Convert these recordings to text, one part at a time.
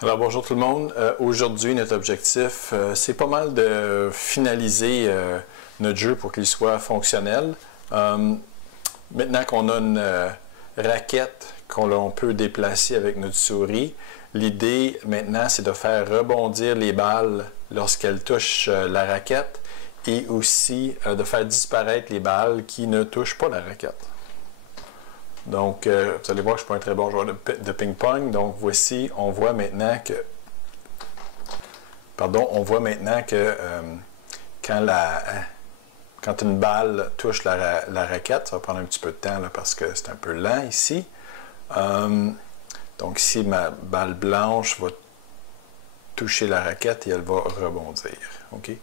Alors bonjour tout le monde. Aujourd'hui, notre objectif, c'est pas mal de finaliser notre jeu pour qu'il soit fonctionnel. Maintenant qu'on a une raquette qu'on peut déplacer avec notre souris, l'idée maintenant, c'est de faire rebondir les balles lorsqu'elles touchent la raquette et aussi de faire disparaître les balles qui ne touchent pas la raquette. Donc, vous allez voir que je ne suis pas un très bon joueur de ping-pong. Donc, voici, on voit maintenant que quand une balle touche la raquette, ça va prendre un petit peu de temps là, parce que c'est un peu lent ici. Donc, ici, ma balle blanche va toucher la raquette et elle va rebondir. Okay?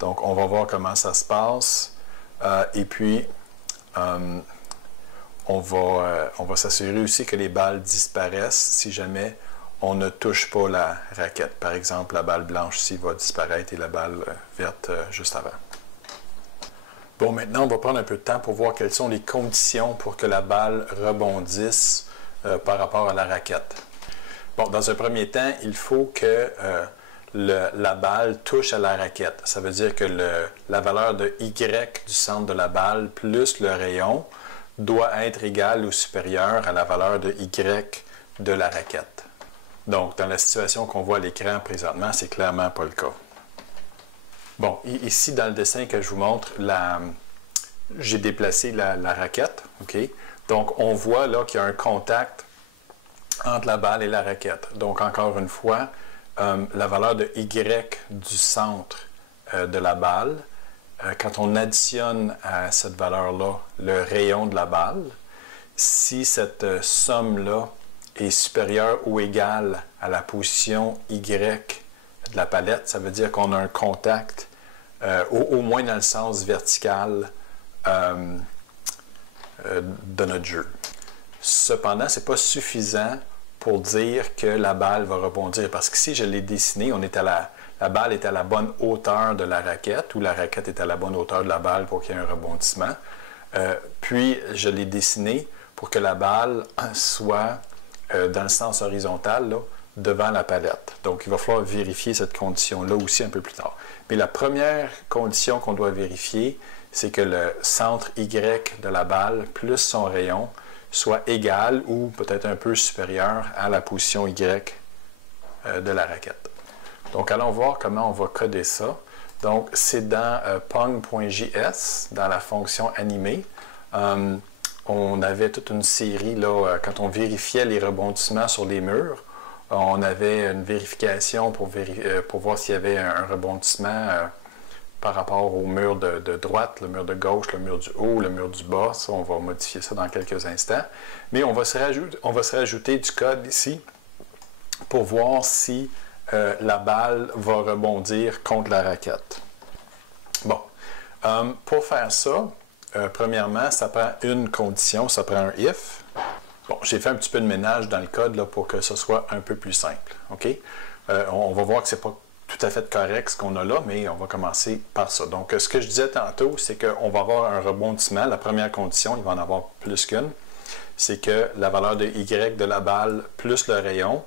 Donc, on va voir comment ça se passe. Et puis, on va s'assurer aussi que les balles disparaissent si jamais on ne touche pas la raquette. Par exemple, la balle blanche ici va disparaître et la balle verte juste avant. Bon, maintenant, on va prendre un peu de temps pour voir quelles sont les conditions pour que la balle rebondisse par rapport à la raquette. Bon, dans un premier temps, il faut que la balle touche à la raquette. Ça veut dire que la valeur de Y du centre de la balle plus le rayon doit être égal ou supérieur à la valeur de Y de la raquette. Donc, dans la situation qu'on voit à l'écran présentement, c'est clairement pas le cas. Bon, ici, dans le dessin que je vous montre, j'ai déplacé la raquette. Okay? Donc, on voit là qu'il y a un contact entre la balle et la raquette. Donc, encore une fois, la valeur de Y du centre de la balle, quand on additionne à cette valeur-là le rayon de la balle, si cette somme-là est supérieure ou égale à la position Y de la palette, ça veut dire qu'on a un contact au moins dans le sens vertical de notre jeu. Cependant, ce n'est pas suffisant pour dire que la balle va rebondir, parce que si je l'ai dessiné, la balle est à la bonne hauteur de la raquette, ou la raquette est à la bonne hauteur de la balle pour qu'il y ait un rebondissement. Puis, je l'ai dessiné pour que la balle soit dans le sens horizontal, là, devant la palette. Donc, il va falloir vérifier cette condition-là aussi un peu plus tard. Mais la première condition qu'on doit vérifier, c'est que le centre Y de la balle plus son rayon soit égal ou peut-être un peu supérieur à la position Y de la raquette. Donc, allons voir comment on va coder ça. Donc, c'est dans pong.js, dans la fonction animée. On avait toute une série, là, quand on vérifiait les rebondissements sur les murs, on avait une vérification pour voir s'il y avait un rebondissement par rapport au mur de droite, le mur de gauche, le mur du haut, le mur du bas. Ça, on va modifier ça dans quelques instants. Mais on va se rajouter du code ici pour voir si la balle va rebondir contre la raquette. Bon, pour faire ça, premièrement, ça prend une condition, ça prend un if. Bon, j'ai fait un petit peu de ménage dans le code là, pour que ce soit un peu plus simple. Okay? On va voir que ce n'est pas tout à fait correct ce qu'on a là, mais on va commencer par ça. Donc, ce que je disais tantôt, c'est qu'on va avoir un rebondissement. La première condition, il va en avoir plus qu'une, c'est que la valeur de Y de la balle plus le rayon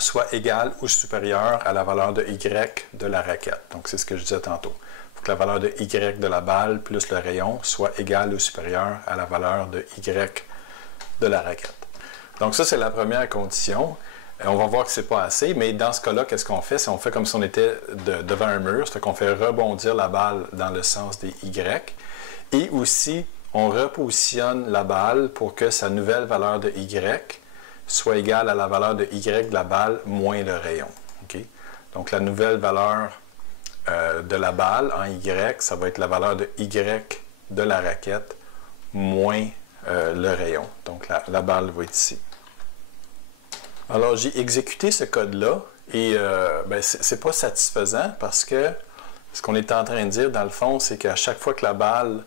soit égale ou supérieure à la valeur de Y de la raquette. Donc, c'est ce que je disais tantôt. Il faut que la valeur de Y de la balle plus le rayon soit égale ou supérieure à la valeur de Y de la raquette. Donc, ça, c'est la première condition. On va voir que ce n'est pas assez, mais dans ce cas-là, qu'est-ce qu'on fait? C'est on fait comme si on était devant un mur, c'est qu'on fait rebondir la balle dans le sens des Y. Et aussi, on repositionne la balle pour que sa nouvelle valeur de Y soit égale à la valeur de Y de la balle moins le rayon. Okay? Donc, la nouvelle valeur de la balle en Y, ça va être la valeur de Y de la raquette moins le rayon. Donc, la balle va être ici. Alors, j'ai exécuté ce code-là et ce n'est pas satisfaisant parce que ce qu'on est en train de dire, dans le fond, c'est qu'à chaque fois que la balle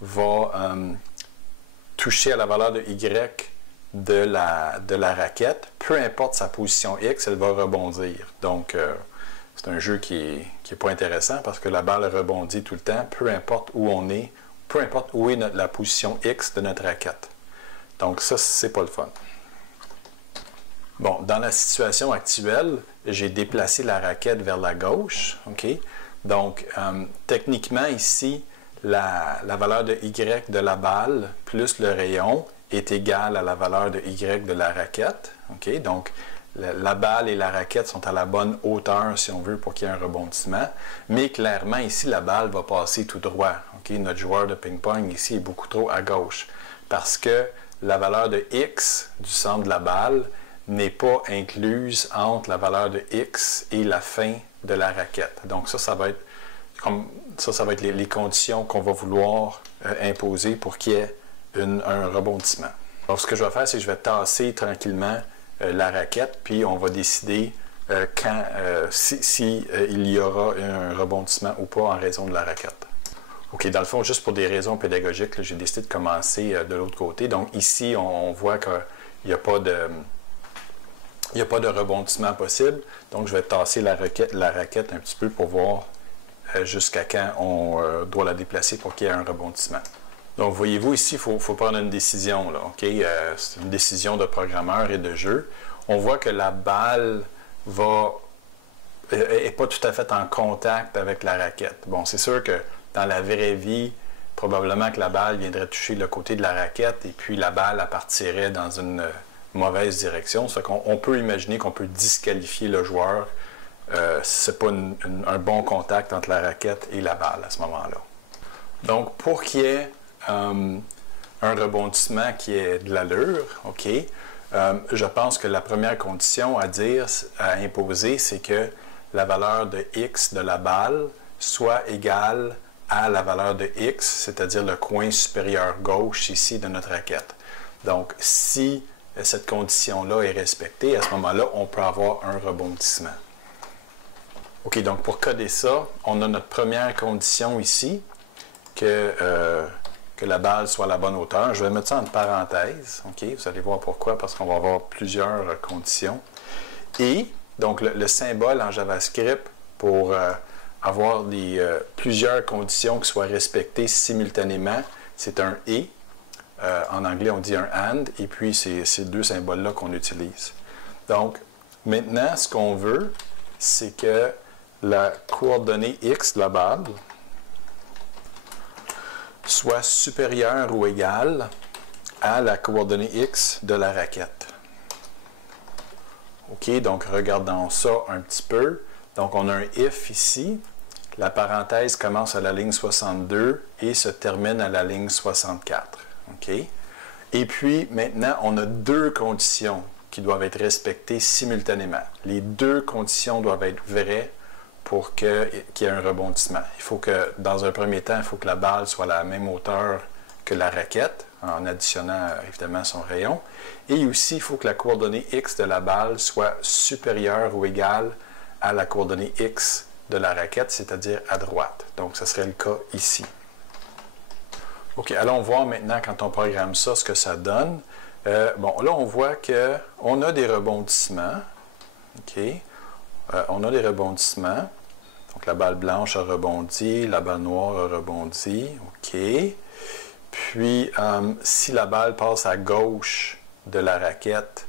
va toucher à la valeur de Y de la raquette, peu importe sa position X, elle va rebondir. Donc, c'est un jeu qui est pas intéressant parce que la balle rebondit tout le temps, peu importe où on est, peu importe où est la position X de notre raquette. Donc, ça, c'est pas le fun. Bon, dans la situation actuelle, j'ai déplacé la raquette vers la gauche. OK? Donc, techniquement, ici, la valeur de Y de la balle plus le rayon est égale à la valeur de Y de la raquette. OK? Donc, la balle et la raquette sont à la bonne hauteur, si on veut, pour qu'il y ait un rebondissement. Mais clairement, ici, la balle va passer tout droit. OK? Notre joueur de ping-pong, ici, est beaucoup trop à gauche. Parce que la valeur de X du centre de la balle n'est pas incluse entre la valeur de X et la fin de la raquette. Donc ça va être les conditions qu'on va vouloir imposer pour qu'il y ait un rebondissement. Donc ce que je vais faire, c'est que je vais tasser tranquillement la raquette, puis on va décider si il y aura un rebondissement ou pas en raison de la raquette. OK, dans le fond, juste pour des raisons pédagogiques, j'ai décidé de commencer de l'autre côté. Donc ici, on voit qu'il n'y a pas de... Il n'y a pas de rebondissement possible, donc je vais tasser la raquette un petit peu pour voir jusqu'à quand on doit la déplacer pour qu'il y ait un rebondissement. Donc voyez-vous ici, il faut prendre une décision. Là, okay? C'est une décision de programmeur et de jeu. On voit que la balle n'est pas tout à fait en contact avec la raquette. Bon, c'est sûr que dans la vraie vie, probablement que la balle viendrait toucher le côté de la raquette et puis la balle elle partirait dans une mauvaise direction. Ça fait qu'on peut imaginer qu'on peut disqualifier le joueur si ce n'est pas un bon contact entre la raquette et la balle à ce moment-là. Donc, pour qu'il y ait un rebondissement qui ait de l'allure, OK, je pense que la première condition à imposer, c'est que la valeur de X de la balle soit égale à la valeur de X, c'est-à-dire le coin supérieur gauche ici de notre raquette. Donc, si cette condition-là est respectée, à ce moment-là, on peut avoir un rebondissement. OK, donc pour coder ça, on a notre première condition ici, que la balle soit à la bonne hauteur. Je vais mettre ça entre parenthèses. OK, vous allez voir pourquoi, parce qu'on va avoir plusieurs conditions. Et, donc, le symbole en JavaScript pour avoir plusieurs conditions qui soient respectées simultanément, c'est un « et ». En anglais, on dit un « and », et puis c'est ces deux symboles-là qu'on utilise. Donc, maintenant, ce qu'on veut, c'est que la coordonnée x de la balle soit supérieure ou égale à la coordonnée x de la raquette. OK, donc regardons ça un petit peu. Donc, on a un « if » ici. La parenthèse commence à la ligne 62 et se termine à la ligne 64. OK? Et puis, maintenant, on a deux conditions qui doivent être respectées simultanément. Les deux conditions doivent être vraies pour qu'il y ait un rebondissement. Il faut que, dans un premier temps, il faut que la balle soit à la même hauteur que la raquette, en additionnant évidemment son rayon. Et aussi, il faut que la coordonnée x de la balle soit supérieure ou égale à la coordonnée x de la raquette, c'est-à-dire à droite. Donc, ce serait le cas ici. OK, allons voir maintenant, quand on programme ça, ce que ça donne. Bon, là, on voit qu'on a des rebondissements. OK, on a des rebondissements. Donc, la balle blanche a rebondi, la balle noire a rebondi. OK. Puis, si la balle passe à gauche de la raquette,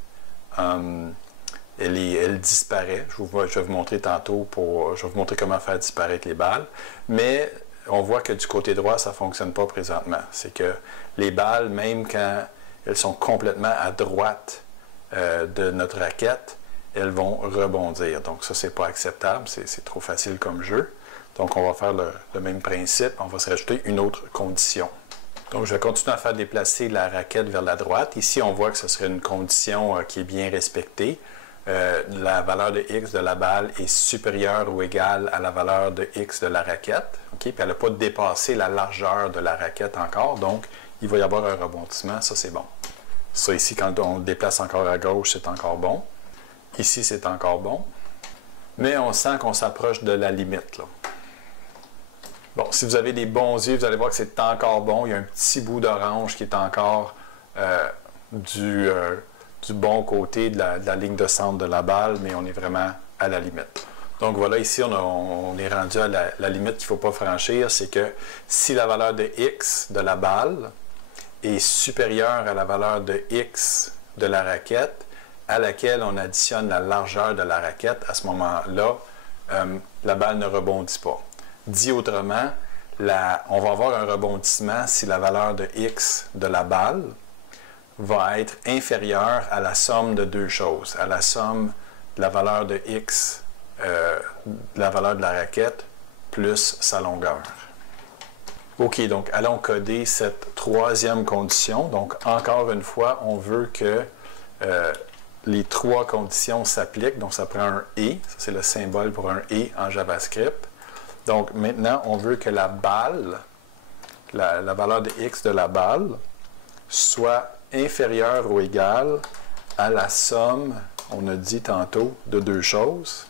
elle disparaît. Je vais vous montrer tantôt, je vais vous montrer comment faire disparaître les balles. Mais on voit que du côté droit, ça ne fonctionne pas présentement. C'est que les balles, même quand elles sont complètement à droite de notre raquette, elles vont rebondir. Donc ça, c'est pas acceptable. C'est trop facile comme jeu. Donc on va faire le même principe. On va se rajouter une autre condition. Donc, je vais continuer à faire déplacer la raquette vers la droite. Ici, on voit que ce serait une condition qui est bien respectée. La valeur de x de la balle est supérieure ou égale à la valeur de x de la raquette. Okay? Puis elle n'a pas dépassé la largeur de la raquette encore. Donc, il va y avoir un rebondissement. Ça, c'est bon. Ça, ici, quand on le déplace encore à gauche, c'est encore bon. Ici, c'est encore bon. Mais on sent qu'on s'approche de la limite, là. Bon, si vous avez des bons yeux, vous allez voir que c'est encore bon. Il y a un petit bout d'orange qui est encore du bon côté de la ligne de centre de la balle, mais on est vraiment à la limite. Donc voilà, ici, on est rendu à la limite qu'il ne faut pas franchir. C'est que si la valeur de x de la balle est supérieure à la valeur de x de la raquette, à laquelle on additionne la largeur de la raquette, à ce moment-là, la balle ne rebondit pas. Dit autrement, on va avoir un rebondissement si la valeur de x de la balle va être inférieure à la somme de deux choses, à la somme de la valeur de x, de la valeur de la raquette, plus sa longueur. OK, donc allons coder cette troisième condition. Donc, encore une fois, on veut que les trois conditions s'appliquent. Donc, ça prend un « et ». Ça, c'est le symbole pour un « et » en JavaScript. Donc, maintenant, on veut que la balle, la valeur de x de la balle, soit inférieure ou égale à la somme, on a dit tantôt, de deux choses.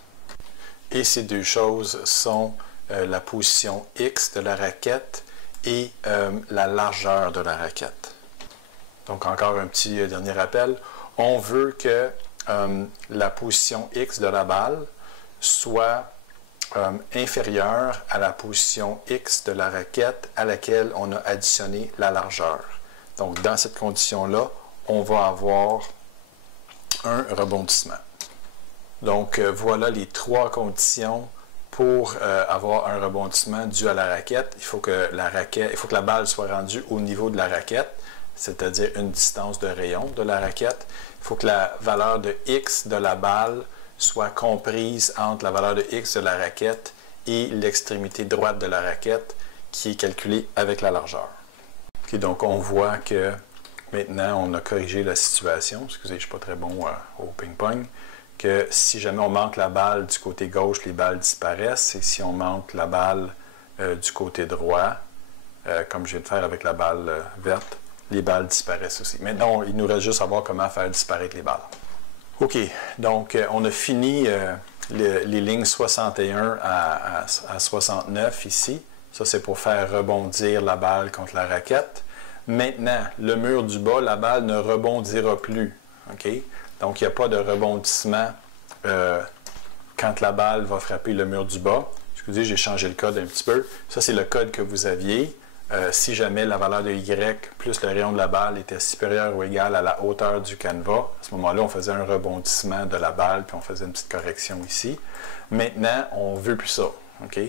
Et ces deux choses sont la position x de la raquette et la largeur de la raquette. Donc, encore un petit dernier rappel. On veut que la position x de la balle soit inférieure à la position x de la raquette à laquelle on a additionné la largeur. Donc, dans cette condition-là, on va avoir un rebondissement. Donc, voilà les trois conditions pour avoir un rebondissement dû à la raquette. Il faut que la balle soit rendue au niveau de la raquette, c'est-à-dire une distance de rayon de la raquette. Il faut que la valeur de x de la balle soit comprise entre la valeur de x de la raquette et l'extrémité droite de la raquette qui est calculée avec la largeur. Okay, donc, on voit que maintenant, on a corrigé la situation. Excusez, je ne suis pas très bon au ping-pong. Que si jamais on manque la balle du côté gauche, les balles disparaissent. Et si on manque la balle du côté droit, comme je viens de faire avec la balle verte, les balles disparaissent aussi. Maintenant, il nous reste juste à voir comment faire disparaître les balles. OK, donc on a fini les lignes 61 à 69 ici. Ça, c'est pour faire rebondir la balle contre la raquette. Maintenant, le mur du bas, la balle ne rebondira plus. OK? Donc, il n'y a pas de rebondissement quand la balle va frapper le mur du bas. Excusez, j'ai changé le code un petit peu. Ça, c'est le code que vous aviez. Si jamais la valeur de y plus le rayon de la balle était supérieur ou égal à la hauteur du canevas, à ce moment-là, on faisait un rebondissement de la balle, puis on faisait une petite correction ici. Maintenant, on ne veut plus ça. OK?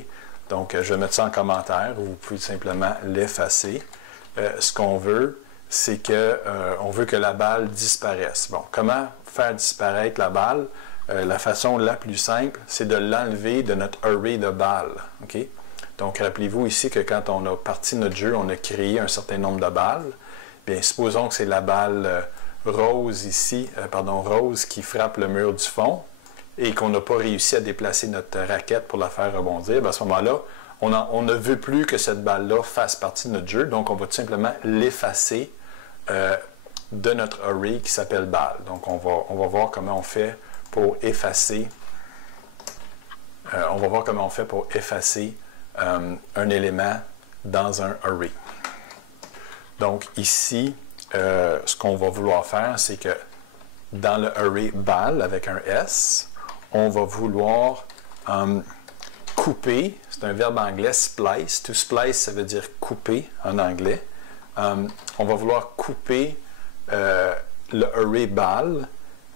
Donc, je vais mettre ça en commentaire, ou vous pouvez simplement l'effacer. Ce qu'on veut, c'est qu'on veut que la balle disparaisse. Bon, comment faire disparaître la balle? La façon la plus simple, c'est de l'enlever de notre array de balles. OK? Donc, rappelez-vous ici que quand on a parti notre jeu, on a créé un certain nombre de balles. Bien, supposons que c'est la balle rose ici, rose qui frappe le mur du fond et qu'on n'a pas réussi à déplacer notre raquette pour la faire rebondir. Bien, à ce moment-là, on ne veut plus que cette balle-là fasse partie de notre jeu, donc on va tout simplement l'effacer de notre array qui s'appelle balle. Donc, on va voir comment on fait pour effacer. Un élément dans un array. Donc, ici, ce qu'on va vouloir faire, c'est que dans le array balle avec un S, on va vouloir couper, c'est un verbe anglais, splice. To splice, ça veut dire couper en anglais. On va vouloir couper le array balle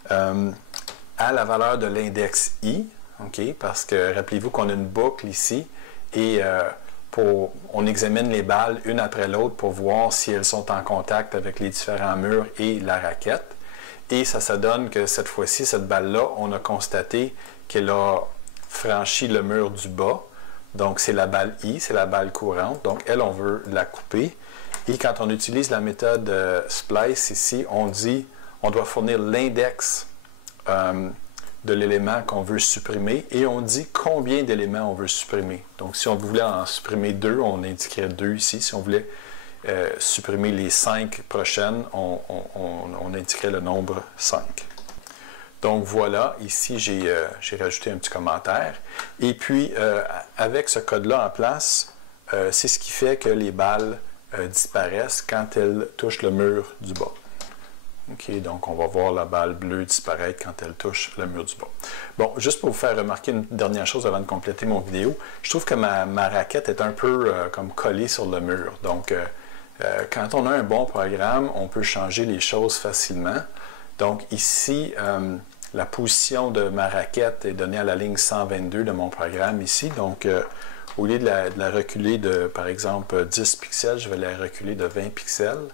à la valeur de l'index i, okay? Parce que rappelez-vous qu'on a une boucle ici et on examine les balles une après l'autre pour voir si elles sont en contact avec les différents murs et la raquette. Et ça donne que cette fois-ci, cette balle-là, on a constaté qu'elle a franchi le mur du bas. Donc, c'est la balle I, c'est la balle courante. Donc, elle, on veut la couper. Et quand on utilise la méthode splice ici, on dit on doit fournir l'index de l'élément qu'on veut supprimer et on dit combien d'éléments on veut supprimer. Donc, si on voulait en supprimer 2, on indiquerait 2 ici. Si on voulait supprimer les 5 prochaines, on indiquerait le nombre 5. Donc, voilà, ici, j'ai rajouté un petit commentaire. Et puis, avec ce code-là en place, c'est ce qui fait que les balles disparaissent quand elles touchent le mur du bas. OK, donc on va voir la balle bleue disparaître quand elle touche le mur du bas. Bon, juste pour vous faire remarquer une dernière chose avant de compléter mon vidéo, je trouve que ma raquette est un peu comme collée sur le mur. Donc, quand on a un bon programme, on peut changer les choses facilement. Donc ici, la position de ma raquette est donnée à la ligne 122 de mon programme ici. Donc, au lieu de la reculer de, par exemple, 10 pixels, je vais la reculer de 20 pixels.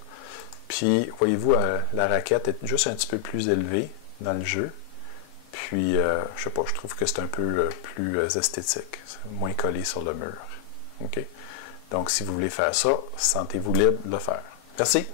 Puis, voyez-vous, la raquette est juste un petit peu plus élevée dans le jeu. Puis, je sais pas, je trouve que c'est un peu plus esthétique. C'est moins collé sur le mur. OK? Donc, si vous voulez faire ça, sentez-vous libre de le faire. Merci!